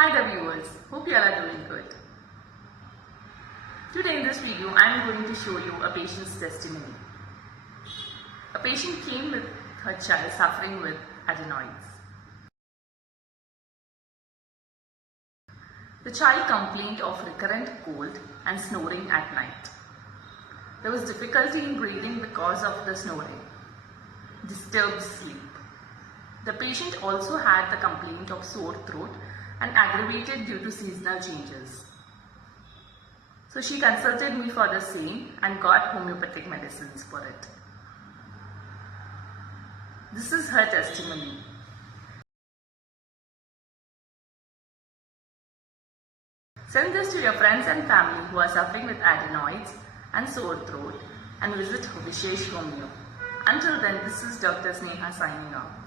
Hi there viewers, hope you all are doing good. Today in this video I am going to show you a patient's testimony. A patient came with her child suffering with adenoids. The child complained of recurrent cold and snoring at night. There was difficulty in breathing because of the snoring, disturbed sleep. The patient also had the complaint of sore throat and aggravated due to seasonal changes. So she consulted me for the same and got homeopathic medicines for it. This is her testimony. Send this to your friends and family who are suffering with adenoids and sore throat and visit Vishesh Homeo. Until then, this is Dr. Sneha signing off.